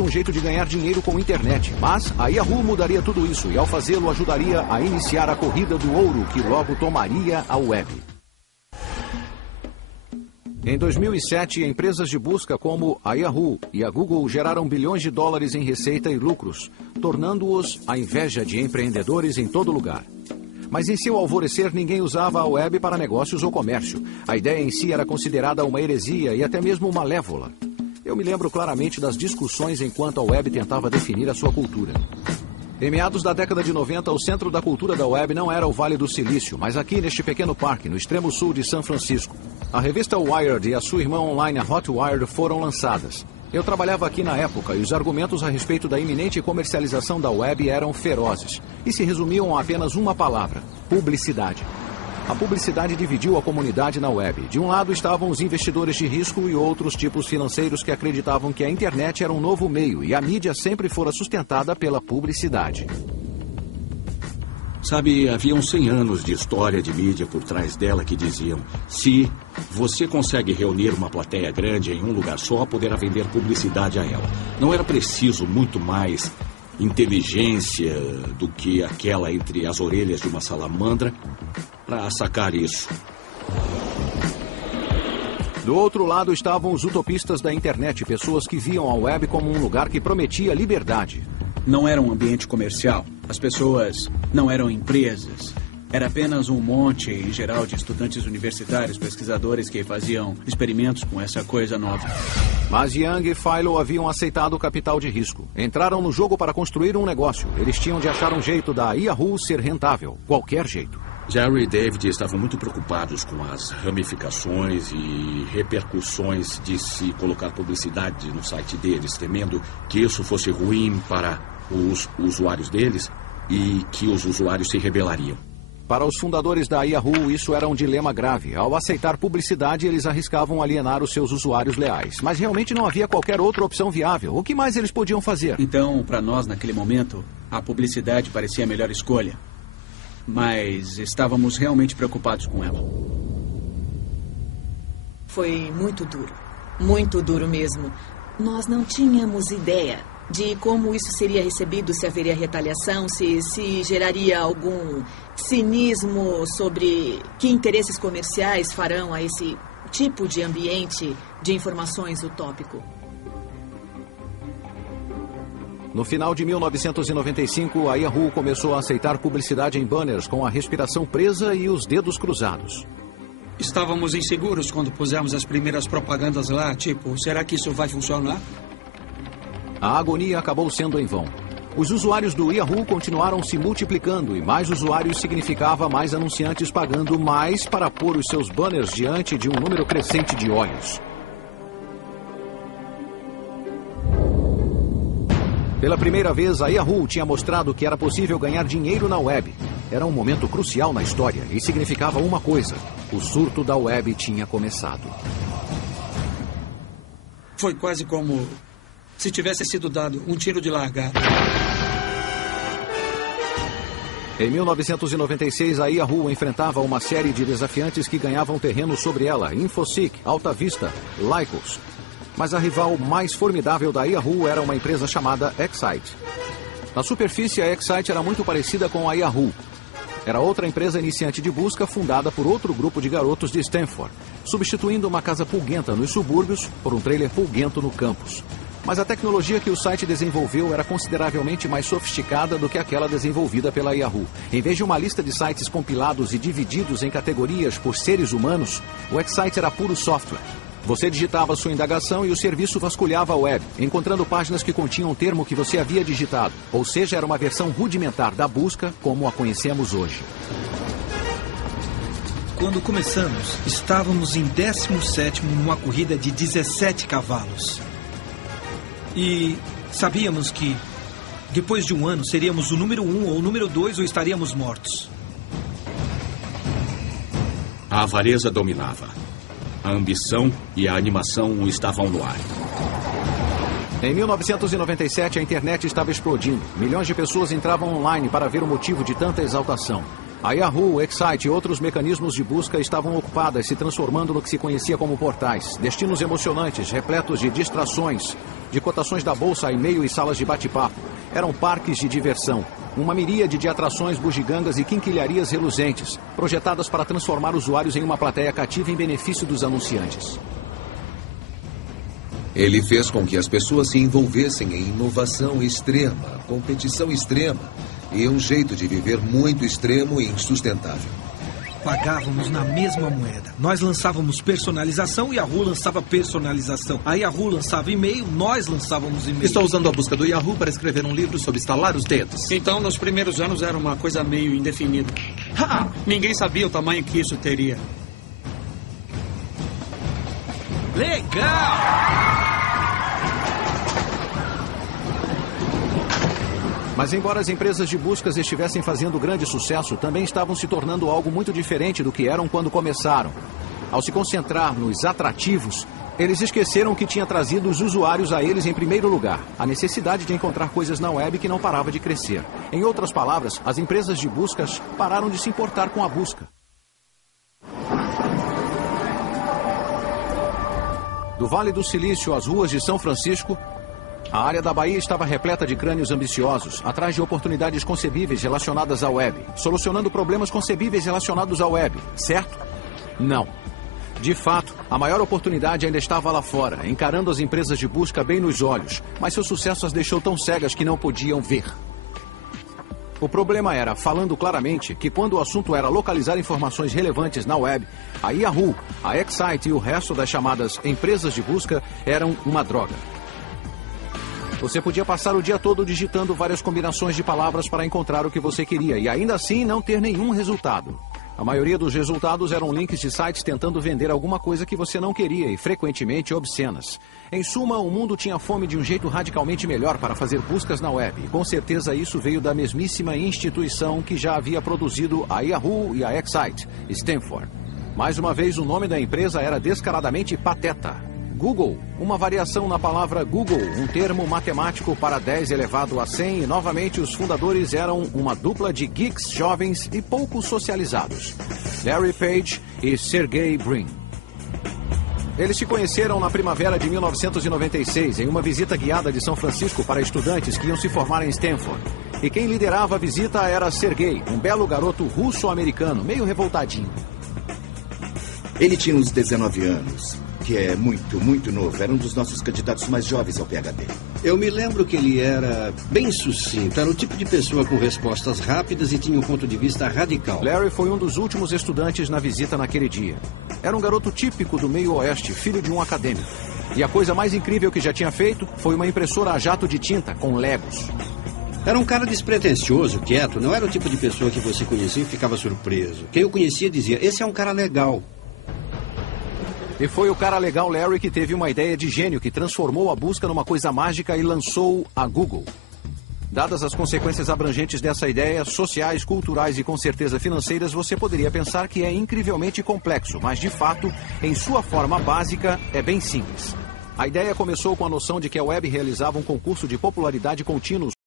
um jeito de ganhar dinheiro com a internet, mas a Yahoo mudaria tudo isso e, ao fazê-lo, ajudaria a iniciar a corrida do ouro que logo tomaria a web. Em 2007, empresas de busca como a Yahoo e a Google geraram bilhões de dólares em receita e lucros, tornando-os a inveja de empreendedores em todo lugar. Mas em seu alvorecer, ninguém usava a web para negócios ou comércio. A ideia em si era considerada uma heresia e até mesmo malévola. Eu me lembro claramente das discussões enquanto a web tentava definir a sua cultura. Em meados da década de 90, o centro da cultura da web não era o Vale do Silício, mas aqui neste pequeno parque, no extremo sul de São Francisco. A revista Wired e a sua irmã online, a Hot Wired, foram lançadas. Eu trabalhava aqui na época e os argumentos a respeito da iminente comercialização da web eram ferozes e se resumiam a apenas uma palavra: publicidade. A publicidade dividiu a comunidade na web. De um lado estavam os investidores de risco e outros tipos financeiros que acreditavam que a internet era um novo meio e a mídia sempre fora sustentada pela publicidade. Sabe, havia uns 100 anos de história de mídia por trás dela que diziam: se você consegue reunir uma plateia grande em um lugar só, poderá vender publicidade a ela. Não era preciso muito mais inteligência do que aquela entre as orelhas de uma salamandra para sacar isso. Do outro lado estavam os utopistas da internet, pessoas que viam a web como um lugar que prometia liberdade. Não era um ambiente comercial. As pessoas não eram empresas. Era apenas um monte, em geral, de estudantes universitários, pesquisadores que faziam experimentos com essa coisa nova. Mas Yang e Philo haviam aceitado o capital de risco. Entraram no jogo para construir um negócio. Eles tinham de achar um jeito da Yahoo ser rentável. Qualquer jeito. Jerry e David estavam muito preocupados com as ramificações e repercussões de se colocar publicidade no site deles, temendo que isso fosse ruim para os usuários deles e que os usuários se rebelariam. Para os fundadores da Yahoo, isso era um dilema grave. Ao aceitar publicidade, eles arriscavam alienar os seus usuários leais. Mas realmente não havia qualquer outra opção viável. O que mais eles podiam fazer? Então, para nós, naquele momento, a publicidade parecia a melhor escolha. Mas estávamos realmente preocupados com ela. Foi muito duro mesmo. Nós não tínhamos ideia de como isso seria recebido, se haveria retaliação, se geraria algum cinismo sobre que interesses comerciais farão a esse tipo de ambiente de informações utópico. No final de 1995, a Yahoo começou a aceitar publicidade em banners com a respiração presa e os dedos cruzados. Estávamos inseguros quando pusemos as primeiras propagandas lá, tipo, será que isso vai funcionar? A agonia acabou sendo em vão. Os usuários do Yahoo continuaram se multiplicando e mais usuários significava mais anunciantes pagando mais para pôr os seus banners diante de um número crescente de olhos. Pela primeira vez, a Yahoo tinha mostrado que era possível ganhar dinheiro na web. Era um momento crucial na história e significava uma coisa: o surto da web tinha começado. Foi quase como se tivesse sido dado um tiro de largada. Em 1996, a Yahoo enfrentava uma série de desafiantes que ganhavam terreno sobre ela: Infoseek, Alta Vista, Lycos. Mas a rival mais formidável da Yahoo era uma empresa chamada Excite. Na superfície, a Excite era muito parecida com a Yahoo. Era outra empresa iniciante de busca fundada por outro grupo de garotos de Stanford, substituindo uma casa pulguenta nos subúrbios por um trailer pulguento no campus. Mas a tecnologia que o site desenvolveu era consideravelmente mais sofisticada do que aquela desenvolvida pela Yahoo. Em vez de uma lista de sites compilados e divididos em categorias por seres humanos, o Excite era puro software. Você digitava sua indagação e o serviço vasculhava a web, encontrando páginas que continham o termo que você havia digitado. Ou seja, era uma versão rudimentar da busca como a conhecemos hoje. Quando começamos, estávamos em 17º numa corrida de 17 cavalos. E sabíamos que, depois de um ano, seríamos o número 1 ou o número 2 ou estaríamos mortos. A avareza dominava. A ambição e a animação estavam no ar. Em 1997, a internet estava explodindo. Milhões de pessoas entravam online para ver o motivo de tanta exaltação. A Yahoo, Excite e outros mecanismos de busca estavam ocupadas, se transformando no que se conhecia como portais. Destinos emocionantes, repletos de distrações, de cotações da bolsa, e-mail e salas de bate-papo. Eram parques de diversão. Uma miríade de atrações bugigangas e quinquilharias reluzentes, projetadas para transformar usuários em uma plateia cativa em benefício dos anunciantes. Ele fez com que as pessoas se envolvessem em inovação extrema, competição extrema e um jeito de viver muito extremo e insustentável. Pagávamos na mesma moeda. Nós lançávamos personalização e a Yahoo lançava personalização. A Yahoo lançava e-mail, nós lançávamos e-mail. Estou usando a busca do Yahoo para escrever um livro sobre estalar os dedos. Então, nos primeiros anos era uma coisa meio indefinida. Ninguém sabia o tamanho que isso teria. Legal! Mas embora as empresas de buscas estivessem fazendo grande sucesso, também estavam se tornando algo muito diferente do que eram quando começaram. Ao se concentrar nos atrativos, eles esqueceram que tinha trazido os usuários a eles em primeiro lugar, a necessidade de encontrar coisas na web que não parava de crescer. Em outras palavras, as empresas de buscas pararam de se importar com a busca. Do Vale do Silício às ruas de São Francisco, a área da Bahia estava repleta de crânios ambiciosos, atrás de oportunidades concebíveis relacionadas à web, solucionando problemas concebíveis relacionados à web, certo? Não. De fato, a maior oportunidade ainda estava lá fora, encarando as empresas de busca bem nos olhos, mas seu sucesso as deixou tão cegas que não podiam ver. O problema era, falando claramente, que quando o assunto era localizar informações relevantes na web, a Yahoo, a Excite e o resto das chamadas empresas de busca eram uma droga. Você podia passar o dia todo digitando várias combinações de palavras para encontrar o que você queria e ainda assim não ter nenhum resultado. A maioria dos resultados eram links de sites tentando vender alguma coisa que você não queria e frequentemente obscenas. Em suma, o mundo tinha fome de um jeito radicalmente melhor para fazer buscas na web. E com certeza isso veio da mesmíssima instituição que já havia produzido a Yahoo e a Excite, Stanford. Mais uma vez, o nome da empresa era descaradamente pateta. Google, uma variação na palavra Google, um termo matemático para 10 elevado a 100, e novamente os fundadores eram uma dupla de geeks jovens e pouco socializados, Larry Page e Sergey Brin. Eles se conheceram na primavera de 1996, em uma visita guiada de São Francisco para estudantes que iam se formar em Stanford. E quem liderava a visita era Sergey, um belo garoto russo-americano, meio revoltadinho. Ele tinha uns 19 anos, que é muito novo. Era um dos nossos candidatos mais jovens ao PhD. Eu me lembro que ele era bem sucinto. Era o tipo de pessoa com respostas rápidas e tinha um ponto de vista radical. Larry foi um dos últimos estudantes na visita naquele dia. Era um garoto típico do meio oeste, filho de um acadêmico. E a coisa mais incrível que já tinha feito foi uma impressora a jato de tinta com Legos. Era um cara despretensioso, quieto. Não era o tipo de pessoa que você conhecia e ficava surpreso. Quem o conhecia dizia, esse é um cara legal. E foi o cara legal Larry que teve uma ideia de gênio que transformou a busca numa coisa mágica e lançou a Google. Dadas as consequências abrangentes dessa ideia, sociais, culturais e com certeza financeiras, você poderia pensar que é incrivelmente complexo, mas de fato, em sua forma básica, é bem simples. A ideia começou com a noção de que a web realizava um concurso de popularidade contínuo